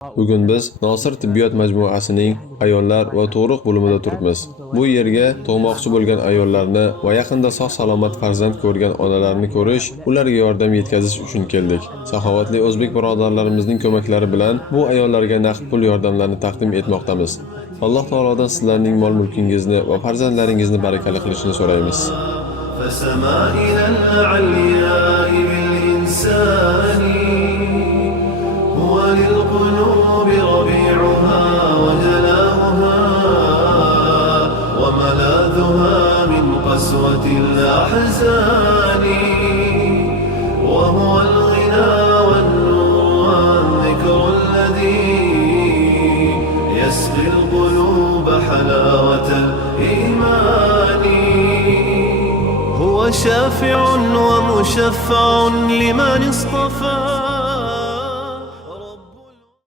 Bugun biz Nosir tibbiyot majmuasining ayollar va tug'ruq bo'limida turibmiz. Bu yerga tug'moqchi bo'lgan ayollarni va yaqinda sog'-salomat farzand ko'rgan onalarni ko'rish, ularga yordam yetkazish uchun keldik. Saxovatli o'zbek birodarlarimizning ko'maklari bilan bu ayollarga naqd pul yordamlarini taqdim etmoqdamiz. Alloh taolodan sizlarning mol-mulkingizni va farzandlaringizni barakali qilishini so'raymiz. للقلوب ربيعها وجلاؤها وملاذها من قسوة الأحزان وهو الغنى والنور والذكر الذي يسقي القلوب حلاوة الإيمان هو شافع ومشفع لمن اصطفى